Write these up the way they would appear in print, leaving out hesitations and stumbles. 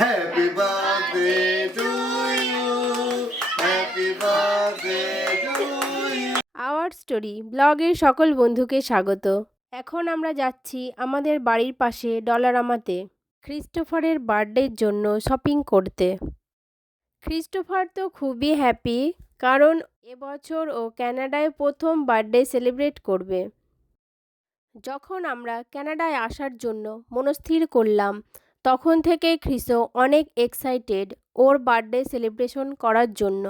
Happy birthday to you. Happy birthday to you. Hour story ব্লগের সকল বন্ধুকে স্বাগত। এখন আমরা যাচ্ছি আমাদের বাড়ির পাশে ডলারামাতে ক্রিস্টোফারের বার্থডের জন্য শপিং করতে। ক্রিস্টোফার তো খুবই হ্যাপি, কারণ এবছর ও কানাডায় প্রথম বার্থডে সেলিব্রেট করবে। যখন আমরা কানাডায় আসার জন্য মনস্থির করলাম, তখন থেকে ক্রিসো অনেক এক্সাইটেড ওর বার্থডে সেলিব্রেশন করার জন্য।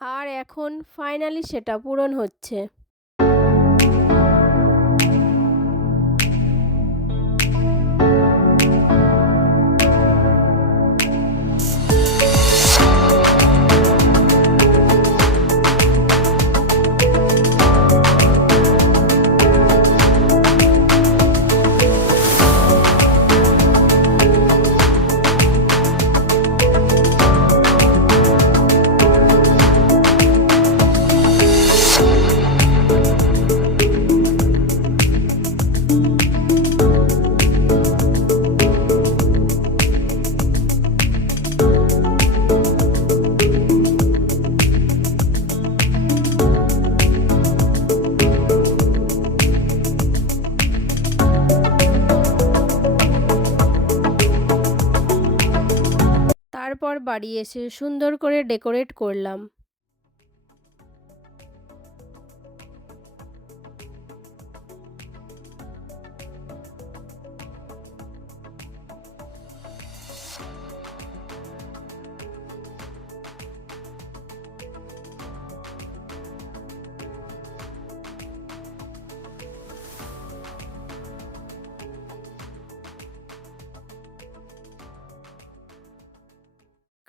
আর এখন ফাইনালি সেটা পূরণ হচ্ছে। তারপর বাড়ি এসে সুন্দর করে ডেকোরেট করলাম।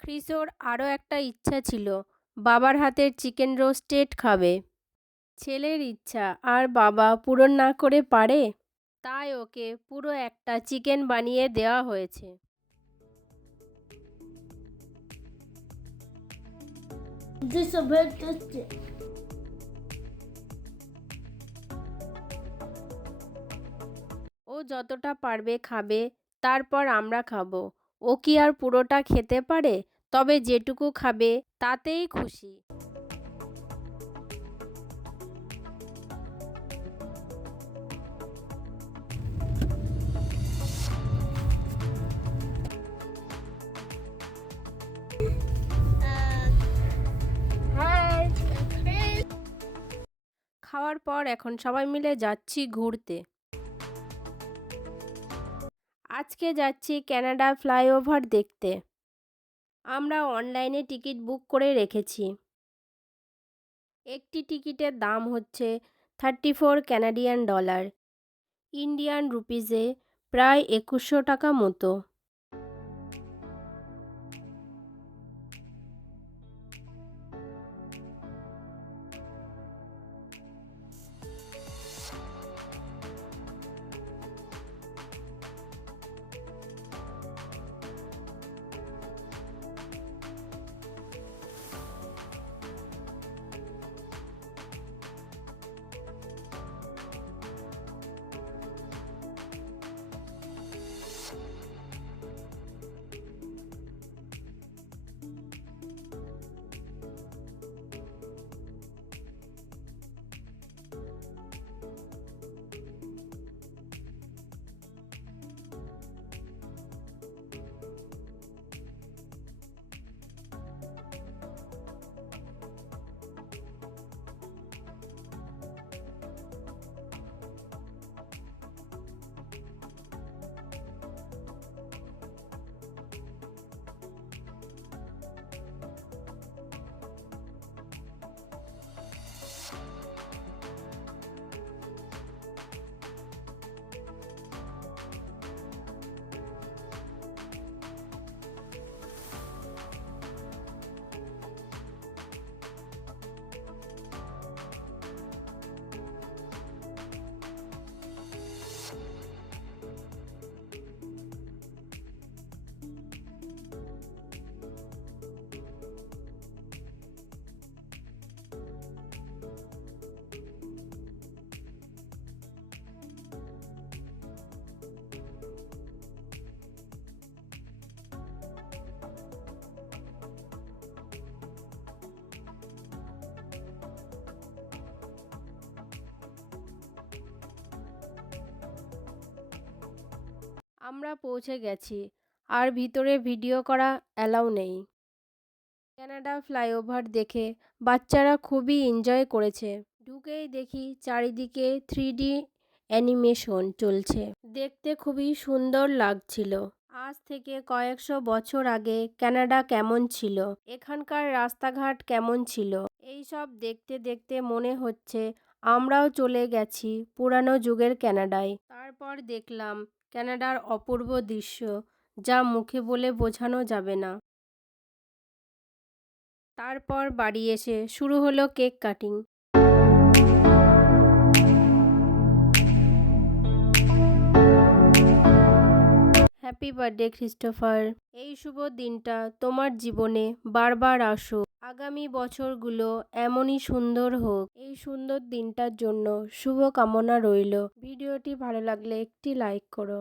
ক্রিসোর আরও একটা ইচ্ছা ছিল, বাবার হাতের চিকেন রোস্টেড খাবে। ছেলের ইচ্ছা আর বাবা পূরণ না করে পারে? তাই ওকে পুরো একটা চিকেন বানিয়ে দেওয়া হয়েছে। ও যতটা পারবে খাবে, তারপর আমরা খাবো। ও কি আর পুরোটা খেতে পারে? তবে যেটুকু খাবে তাতেই খুশি। খাওয়ার পর এখন সবাই মিলে যাচ্ছি ঘুরতে। আজকে যাচ্ছি কানাডা ফ্লাইওভার দেখতে। আমরা অনলাইনে টিকিট বুক করে রেখেছি। একটি টিকিটের দাম হচ্ছে 34 কানাডিয়ান ডলার, ইন্ডিয়ান রুপিজে প্রায় 2100 টাকা মতো। আমরা পৌঁছে গেছি, আর ভিতরে ভিডিও করা অ্যালাউ নেই। কানাডা ফ্লাইওভার দেখে বাচ্চারা খুবই এনজয় করেছে। ঢুকেই দেখি চারিদিকে 3D অ্যানিমেশন চলছে, দেখতে খুবই সুন্দর লাগছিল। আজ থেকে কয়েকশো বছর আগে কানাডা কেমন ছিল, এখানকার রাস্তাঘাট কেমন ছিল, এই সব দেখতে দেখতে মনে হচ্ছে আমরাও চলে গেছি পুরানো যুগের কানাডায়। তারপর দেখলাম কানাডার অপূর্ব দৃশ্য, যা মুখে বলে বোঝানো যাবে না। তারপর বাড়ি এসে শুরু হলো cake cutting. Happy birthday Christopher. এই শুভ দিনটা তোমার জীবনে বারবার আসুক। আগামী বছরগুলো এমনই সুন্দর হোক। এই সুন্দর দিনটার জন্য শুভ কামনা রইল। ভিডিওটি ভালো লাগলে একটি লাইক করো।